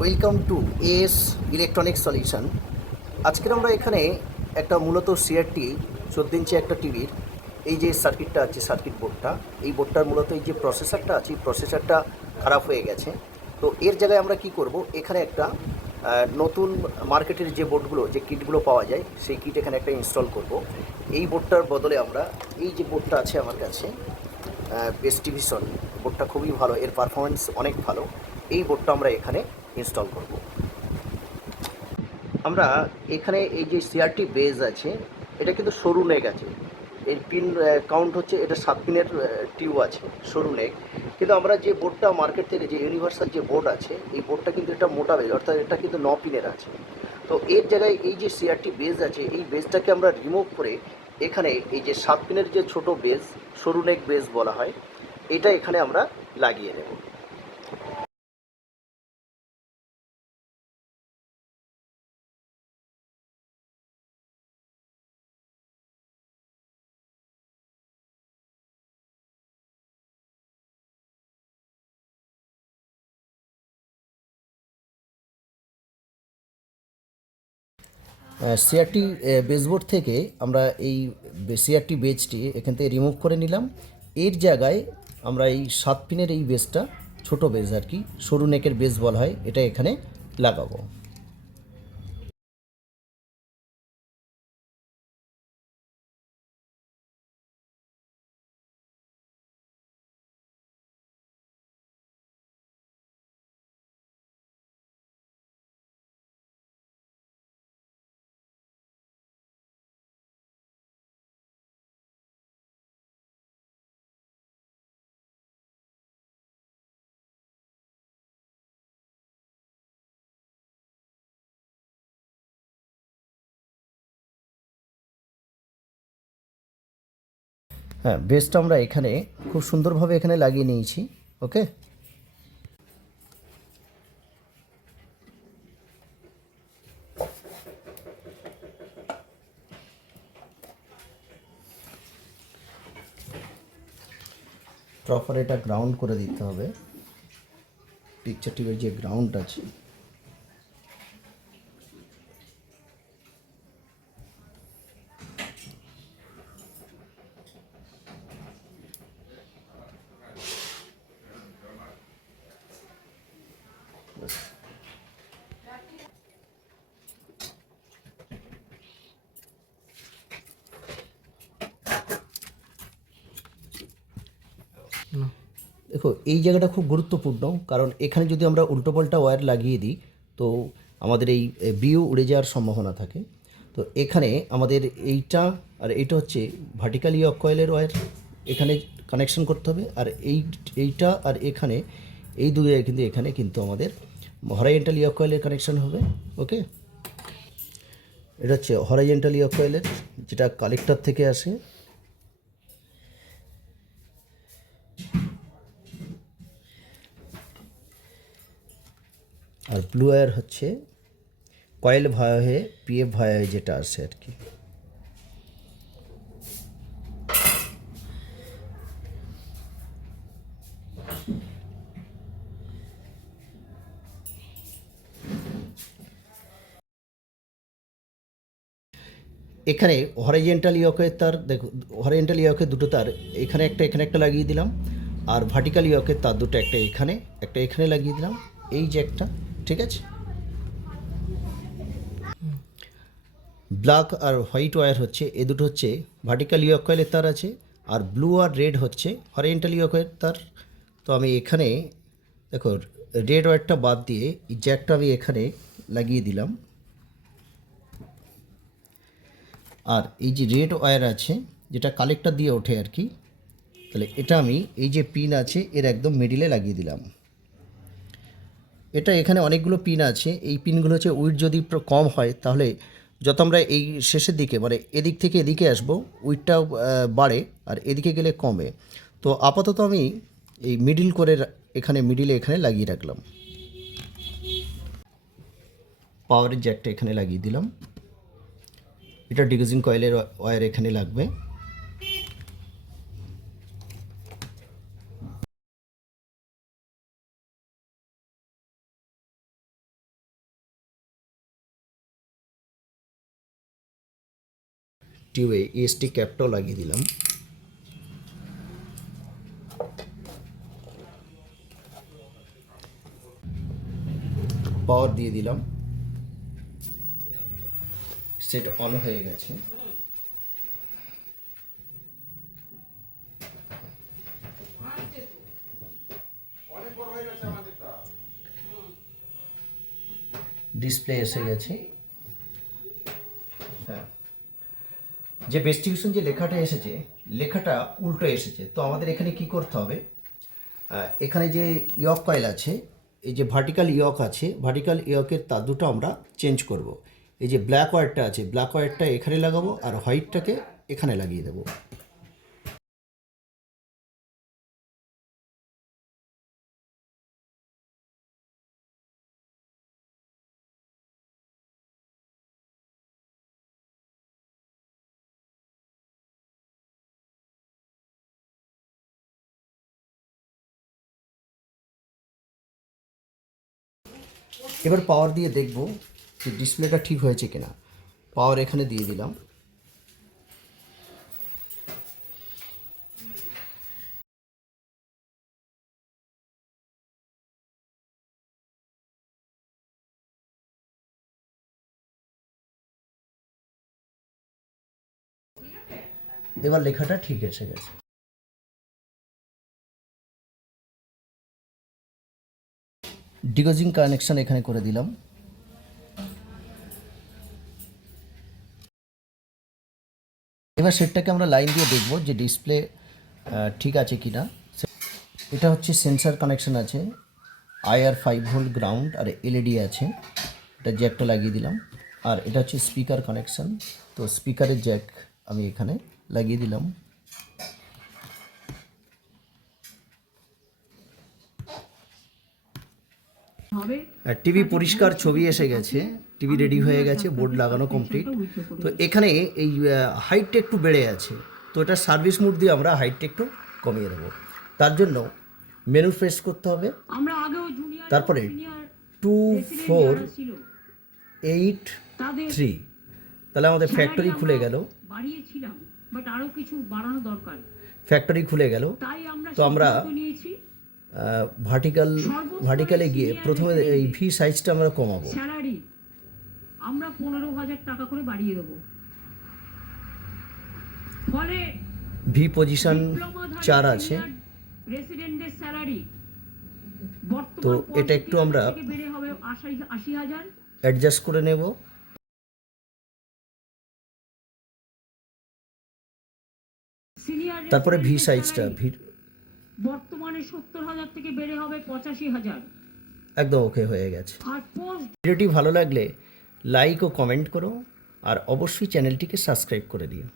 Welcome to S electronic solution. আজকের আমরা এখানে একটা মূলত সিআরটি 14 ইঞ্চি একটা টিভির এই যে সার্কিটটা আছে, সার্কিট বোর্ডটা, এই বোর্ডটার মূলত এই যে প্রসেসরটা আছে, প্রসেসরটা খারাপ হয়ে গেছে। তো এর জায়গায় আমরা কি করব, এখানে একটা নতুন মার্কেটের যে বোর্ডগুলো, যে কিটগুলো পাওয়া যায়, সেই কিট এখানে একটা ইনস্টল করব। এই বোর্ডটার বদলে আমরা এই যে বোর্ডটা আছে আমার কাছে, বেস্ট টিভিশন বোর্ডটা খুবই ভালো, এর পারফরমেন্স অনেক ভালো। এই বোর্ডটা আমরা এখানে ইনস্টল করব। আমরা এখানে এই যে সিআরটি বেজ আছে, এটা কিন্তু সরু নেক আছে। এই পিন কাউন্ট হচ্ছে, এটা 7 পিনের টিউব আছে, সরু নেক। কিন্তু আমরা যে বোর্ডটা মার্কেট থেকে, যে ইউনিভার্সাল যে বোর্ড আছে, এই বোর্ডটা কিন্তু এটা মোটা বেজ, অর্থাৎ এটা কিন্তু 9 পিনের আছে। তো এর জায়গায় এই যে সিআরটি বেজ আছে, এই বেজটাকে আমরা রিমুভ করে এখানে এই যে 7 পিনের যে ছোট বেজ, সরু নেক বেজ বলা হয়, এটা এখানে আমরা লাগিয়ে নেব। সিআরটি বেসবোর্ড থেকে আমরা এই সিআরটি বেজটি এখান থেকে রিমুভ করে নিলাম। এর জায়গায় আমরা এই 7 পিনের এই বেসটা, ছোট বেস আর কি, সরু নেকের বেস বলা হয়, এটা এখানে লাগাবো। হ্যাঁ, বেসটা আমরা এখানে খুব সুন্দরভাবে এখানে লাগিয়ে নিয়েছি। ওকে, প্রপার এটা গ্রাউন্ড করে দিতে হবে। পিকচার টিভির যে গ্রাউন্ড আছে, দেখো এই জায়গাটা খুব গুরুত্বপূর্ণ, কারণ এখানে যদি আমরা উল্টোপাল্টা ওয়্যার লাগিয়ে দিই, তো আমাদের এই বিও উড়ে যাওয়ার সম্ভাবনা থাকে। তো এখানে আমাদের এইটা আর এইটা হচ্ছে ভার্টিক্যাল ইয়ক কয়েলের ওয়্যার, এখানে কানেকশন করতে হবে। আর এইটা আর এখানে, এই দুই জায়গায় কিন্তু এখানে কিন্তু আমাদের হরাইজেন্টাল ইয়ক কয়েলের কানেকশন হবে। ওকে, এটা হচ্ছে হরাইজেন্টাল ইয়ক কয়েলের, যেটা কালেক্টর থেকে আসে। আর ব্লু ওয়্যার হচ্ছে কয়েল ভায়া হয়ে পিএফ ভায়া হয়ে যেটা আসে আর কি। এখানে হরাইজেন্টাল ইয়কের তার, দেখো হরাইজেন্টাল ইয়কের দুটো তার, এখানে একটা এখানে একটা লাগিয়ে দিলাম। আর ভার্টিক্যাল ইয়কের তার দুটো, একটা এখানে লাগিয়ে দিলাম, এই যে একটা। ঠিক আছে, ব্ল্যাক আর হোয়াইট ওয়্যার হচ্ছে, এ দুটো হচ্ছে ভার্টিক্যাল ইয়ক কয়েলের তার আছে। আর ব্লু আর রেড হচ্ছে হরাইজেন্টাল ইয়কের তার। তো আমি এখানে দেখো রেড ওয়্যারটা বাদ দিয়ে এই জ্যাকটা আমি এখানে লাগিয়ে দিলাম। আর এই যে রেড ওয়্যার আছে, যেটা কালেক্টর দিয়ে ওঠে আর কি, তাহলে এটা আমি এই যে পিন আছে এর একদম মিডিলে লাগিয়ে দিলাম। এটা এখানে অনেকগুলো পিন আছে, এই পিনগুলো হচ্ছে উইড যদি কম হয়, তাহলে যত আমরা এই শেষের দিকে, মানে এদিক থেকে এদিকে আসবো, উইডটাও বাড়ে, আর এদিকে গেলে কমে। তো আপাতত আমি এই মিডিল করে এখানে মিডিলে এখানে লাগিয়ে রাখলাম। পাওয়ারের জ্যাকটা এখানে লাগিয়ে দিলাম। এটা ডিগোজিং কয়েলের ওয়্যার এখানে লাগবে। টিউবে ইএসটি ক্যাপটাও লাগিয়ে দিলাম। পাওয়ার দিয়ে দিলাম, সেট অন হয়ে গেছে। ডিসপ্লে এসে গেছে। হ্যাঁ, যে ডিস্ট্রিবিউশন যে লেখাটা এসেছে, লেখাটা উল্টো এসেছে। তো আমাদের এখানে কি করতে হবে, এখানে যে ইয়ক কয়েল আছে, এই যে ভার্টিক্যাল ইয়ক আছে, ভার্টিক্যাল ইয়কের তার দুটো আমরা চেঞ্জ করব। এই যে ব্ল্যাক ওয়্যারটা আছে, ব্ল্যাক ওয়্যারটা এখানে লাগাবো আর হোয়াইটটাকে এখানে লাগিয়ে দেবো। এবার পাওয়ার দিয়ে দেখব যে ডিসপ্লেটা ঠিক হয়েছে কিনা। পাওয়ার এখানে দিয়ে দিলাম। এবার লেখাটা ঠিক এসে গেছে। ডিগজিং কানেকশন এখানে করে দিলাম। এবার সেটটাকে আমরা লাইন দিয়ে দেখব যে ডিসপ্লে ঠিক আছে কি না। এটা হচ্ছে সেন্সার কানেকশন আছে, IR 5 ভোল্ট গ্রাউন্ড আর এলইডি আছে। এটা জ্যাকটা লাগিয়ে দিলাম। আর এটা হচ্ছে স্পিকার কানেকশন, তো স্পিকারের জ্যাক আমি এখানে লাগিয়ে দিলাম। টিভি পরিষ্কার ছবি এসে গেছে, টিভি রেডি হয়ে গেছে, বোর্ড লাগানো কমপ্লিট। তো এখানে এই হাইটটা একটু বেড়ে আছে, তো এটা সার্ভিস মোড দিয়ে আমরা হাইটটা একটু কমিয়ে দেবো। তার জন্য মেনু প্রেস করতে হবে, তারপরে 2483, তাহলে আমাদের ফ্যাক্টরি খুলে গেল। ফ্যাক্টরি খুলে গেল। তো আমরা ভার্টিক্যালে গিয়ে প্রথমে এই ভি সাইজটা আমরা কমাবো। স্যালারি আমরা 15,000 টাকা করে বাড়িয়ে দেবো। ফলে ভি পজিশন 4 আছে, রেসিডেন্টের স্যালারি তো এটা একটু আমরা বেড়ে হবে 80,000 অ্যাডজাস্ট করে নেব। তারপরে ভি সাইজটা বর্তমানে 70,000 থেকে বেড়ে হবে 85,000। একদম ওকে হয়ে গেছে। আর পোস্ট ভিডিওটি ভালো লাগলে লাইক ও কমেন্ট করো, আর অবশ্যই চ্যানেলটিকে সাবস্ক্রাইব করে দিও।